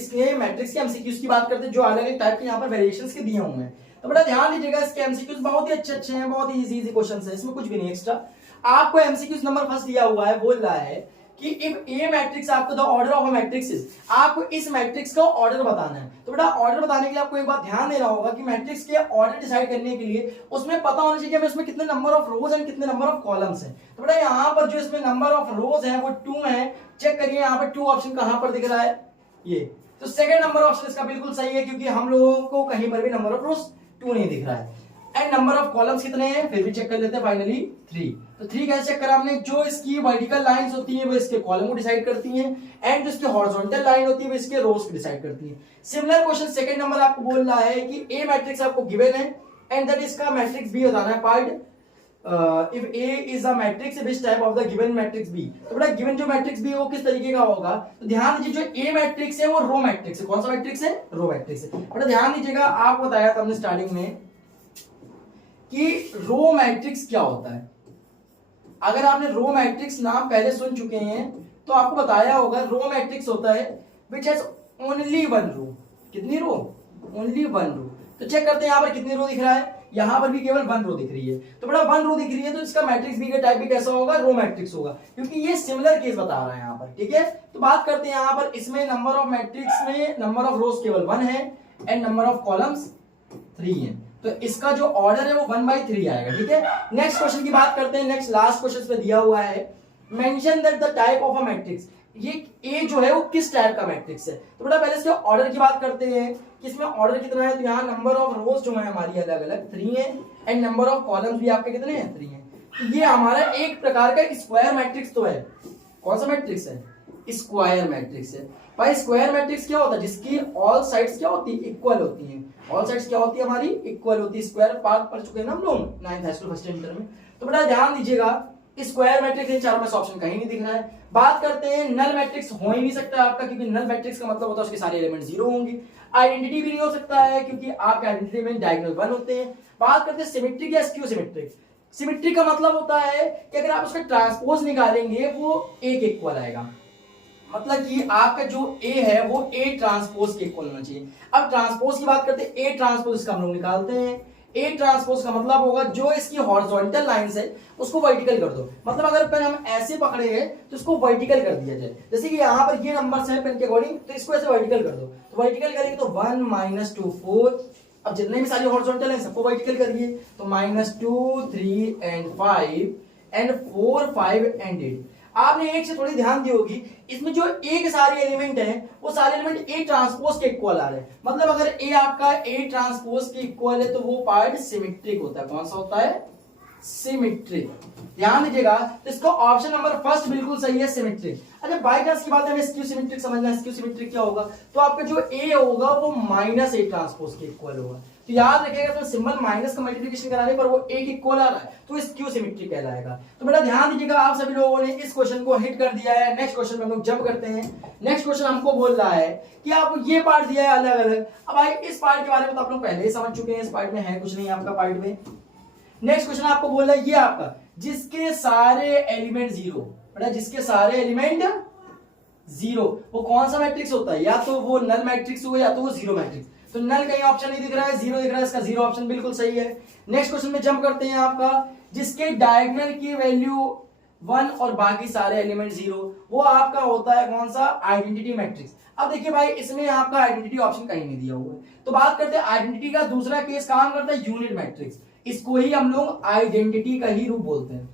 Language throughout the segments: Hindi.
इसके मैट्रिक्स के एमसीक्यूज की बात करते हैं जो अलग अलग टाइप के यहाँ पर वेरिएशंस के दिए हुए हैं। तो बड़ा ध्यान दीजिएगा, इसके एमसीक्यूज बहुत ही अच्छे हैं, बहुत ही इजी क्वेश्चन है, इसमें कुछ भी नहीं एक्स्ट्रा। आपको एमसीक्यूज नंबर फर्स्ट दिया हुआ है, बोल रहा है कि इफ ए मैट्रिक्स, आपको the order of a matrix is, आपको इस मैट्रिक्स का ऑर्डर बताना है। तो बेटा ऑर्डर बताने के लिए आपको एक बात ध्यान देना होगा कि मैट्रिक्स के ऑर्डर डिसाइड करने के लिए उसमें पता होना चाहिए कि इसमें कितने नंबर ऑफ रोज एंड कितने नंबर ऑफ कॉलम्स हैं। तो बेटा यहाँ पर जो इसमें नंबर ऑफ रोज है वो 2 है। चेक करिए यहाँ पर 2 ऑप्शन कहां पर दिख रहा है, ये तो सेकंड नंबर ऑप्शन इसका बिल्कुल सही है, क्योंकि हम लोगों को कहीं पर भी नंबर ऑफ रोज 2 नहीं दिख रहा है। एंड नंबर ऑफ कॉलम्स कितने हैं, फिर भी चेक कर लेते हैं, फाइनली 3। तो 3 कैसे चेक करा हमने, जो इसकी वर्टिकल लाइंस होती हैं वो इसके कॉलम को डिसाइड करती हैं, एंड जो इसकी हॉरिजॉन्टल लाइन होती है वो इसके रोज को डिसाइड करती है। सिमिलर क्वेश्चन सेकंड नंबर आपको बोल रहा है कि ए मैट्रिक्स आपको गिवन है एंड दैट इसका मैट्रिक्स बी बताना है part. If A is a matrix which type of the given matrix B. तो बेटा गिवन जो मैट्रिक्स बी है वो किस तरीके का होगा, तो ध्यान दीजिए जो ए मैट्रिक्स है वो रो मैट्रिक्स है। कौन सा मैट्रिक्स है, रो मैट्रिक्स है। बेटा ध्यान दीजिएगा, आपको बताया था हमने स्टार्टिंग में कि रो मैट्रिक्स क्या होता है। अगर आपने रो मैट्रिक्स नाम पहले सुन चुके हैं तो आपको बताया होगा रो मैट्रिक्स होता है which has only one row. कितनी रो, ओनली वन रो। तो चेक करते हैं यहाँ पर कितनी रो दिख रहा है, यहां पर भी केवल 1 रो दिख रही है। तो बड़ा 1 रो दिख रही है तो इसका मैट्रिक्स बी का टाइप भी कैसा होगा, रो मैट्रिक्स होगा, क्योंकि ये सिमिलर केस बता रहा है यहाँ पर। ठीक है, तो बात करते हैं यहाँ पर, इसमें नंबर ऑफ मैट्रिक्स में नंबर ऑफ रोज केवल 1 है एंड नंबर ऑफ कॉलम्स 3 है। तो इसका जो ऑर्डर है वो 1/3 आएगा। ठीक है, नेक्स्ट क्वेश्चन की बात करते हैं। नेक्स्ट लास्ट क्वेश्चन पे दिया हुआ है mention that the type of a matrix, ये ए जो है वो किस टाइप का मैट्रिक्स है। तो बेटा पहले इसके ऑर्डर की बात करते हैं कि इसमें ऑर्डर कितना है। तो यहाँ नंबर ऑफ रोज जो है हमारी अलग अलग 3 है एंड नंबर ऑफ कॉलम्स भी आपके कितने हैं, 3 है। तो ये हमारा एक प्रकार का स्क्वायर मैट्रिक्स तो है। कौन सा मैट्रिक्स है, स्क्वायर मैट्रिक्स है। भाई स्क्वायर मैट्रिक्स क्या होता है, जिसकी ऑल साइड्स क्या होती है, इक्वल होती हैं। ऑल साइड्स क्या होती है हमारी, इक्वल होती है। स्क्वायर पार्ट पढ़ चुके हैं ना हम लोग 9th high school first inter में। तो बेटा ध्यान दीजिएगा, स्क्वायर मैट्रिक्स इन चारों में से ऑप्शन कहीं नहीं दिख रहा है। बात करते हैं नल मैट्रिक्स, हो ही नहीं सकता आपका, क्योंकि नल मैट्रिक्स का मतलब होता है उसके सारे एलिमेंट 0 होंगे। आइडेंटिटी भी नहीं हो सकता है, क्योंकि आपके आइडेंटिटी में डायगोनल 1 होते हैं। बात करते हैं सिमेट्रिक या स्क्यू सिमेट्रिक। सिमेट्रिक का मतलब होता है कि अगर आप उसका ट्रांसपोज निकालेंगे वो एक इक्वल आएगा, मतलब कि आपका जो ए है वो ए ट्रांसपोज के इक्वल होना चाहिए। अब ट्रांसपोज की बात करते हैं, ए ट्रांसपोज का हम लोग निकालते हैं। ए ट्रांसपोज का मतलब होगा जो इसकी हॉरिजॉन्टल लाइंस है उसको वर्टिकल कर दो। मतलब अगर पेन हम ऐसे पकड़े हैं तो इसको वर्टिकल कर दिया जाए। जैसे कि यहाँ पर ये नंबर्स हैं पेन के अकॉर्डिंग, तो इसको ऐसे वर्टिकल कर दो। तो वर्टिकल करेंगे तो 1 - 2 4। अब जितने भी सारे हॉरिजॉन्टल हैं सबको वर्टिकल करिए, तो -2 3 and 5 and 4 5 and 8। आपने एक से थोड़ी ध्यान दी होगी, इसमें जो एक सारे एलिमेंट हैं वो सारे एलिमेंट ए ट्रांसपोज के इक्वल आ रहे हैं। मतलब अगर ए आपका ए ट्रांसपोज के इक्वल है तो वो पार्ट सिमेट्रिक होता है। कौन सा होता है, सिमेट्रिक। ध्यान दीजिएगा, तो इसका ऑप्शन नंबर फर्स्ट बिल्कुल सही है, सिमेट्रिक। अच्छा बाय चांस की बात है हमें स्क्यू सिमेट्रिक समझना है। स्क्यू सिमेट्रिक क्या होगा, तो आपका जो ए होगा वो -a ट्रांसपोज के इक्वल होगा। तो याद रखिएगा, तो सिंबल माइनस का मल्टीप्लिकेशन कराने पर वो एक इक्वल आ रहा है तो स्क्यू सिमेट्रिक कहलाएगा। तो बेटा ध्यान दीजिएगा, आप सभी लोगों ने इस क्वेश्चन को हिट कर दिया है। नेक्स्ट क्वेश्चन में हम लोग जंप करते हैं। नेक्स्ट क्वेश्चन हमको बोल रहा है कि आपको ये पार्ट दिया है अलग अलग। अब भाई इस पार्ट के बारे में तो आप लोग पहले ही समझ चुके हैं, इस पार्ट में है कुछ नहीं आपका पार्ट में। नेक्स्ट क्वेश्चन आपको बोल रहा है ये आपका जिसके सारे एलिमेंट 0, बेटा जिसके सारे एलिमेंट 0, वो कौन सा मैट्रिक्स होता है, या तो वो नल मैट्रिक्स हो या तो वो जीरो मैट्रिक्स। तो नल कहीं ऑप्शन नहीं दिख रहा है, 0 दिख रहा है, इसका 0 ऑप्शन बिल्कुल सही है। नेक्स्ट क्वेश्चन में जंप करते हैं, आपका जिसके डायगोनल की वैल्यू 1 और बाकी सारे एलिमेंट 0, वो आपका होता है कौन सा, आइडेंटिटी मैट्रिक्स। अब देखिए भाई इसमें आपका आइडेंटिटी ऑप्शन कहीं नहीं दिया हुआ है। तो बात करते हैं आइडेंटिटी का दूसरा केस काम करता है यूनिट मैट्रिक्स। इसको ही हम लोग आइडेंटिटी का ही रूप बोलते हैं।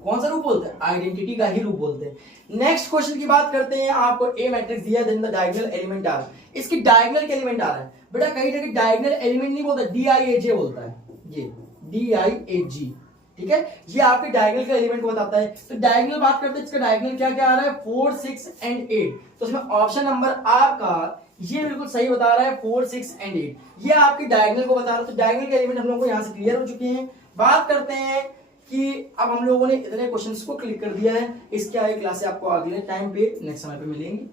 कौन सा रूप बोलते हैं, आइडेंटिटी का ही रूप बोलते हैं। नेक्स्ट क्वेश्चन की बात करते हैं, आपको ए मैट्रिक्स दिया then the diagonal element are. इसकी डायगोनल के एलिमेंट आ रहा है, बेटा कहीं जगह डायगोनल एलिमेंट नहीं बोलता, DIAJ बोलता है, ये DIAG। ठीक है, ये आपके डायगोनल के एलिमेंट को बताता है। तो डायगोनल बात करते हैं, इसका डायगोनल क्या क्या आ रहा है, 4 6 and 8। तो इसमें ऑप्शन नंबर आपका ये बिल्कुल सही बता रहा है, 4 6 and 8 ये आपकी डायगोनल को बता रहा है। तो डायगोनल के एलिमेंट हम लोग को यहाँ से क्लियर हो चुके हैं। बात करते हैं कि अब हम लोगों ने इतने क्वेश्चंस को क्लिक कर दिया है, इसके आगे क्लास से आपको अगले टाइम पे नेक्स्ट समय पे मिलेंगी।